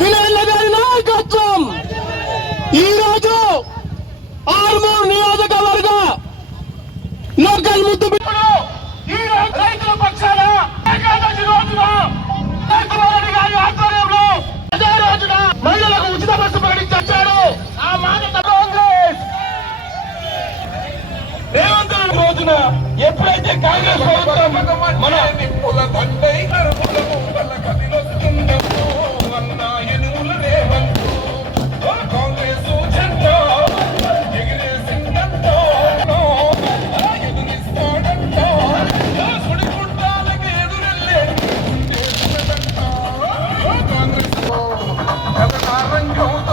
విలవిలగారి నాయకత్వం. ఈరోజు ఆర్మూర్ నియోజకవర్గ లోకల్ ముద్దు రైతుల పక్షాన రోజున గారి ఆధ్వర్యంలో అదే రోజున మహిళలకు ఉచిత బస్సు ప్రకటించారు ఆ మాట కాంగ్రెస్. రేవంత్ రోజున ఎప్పుడైతే కాంగ్రెస్ ప్రభుత్వం మన Oh, oh, oh, oh, oh,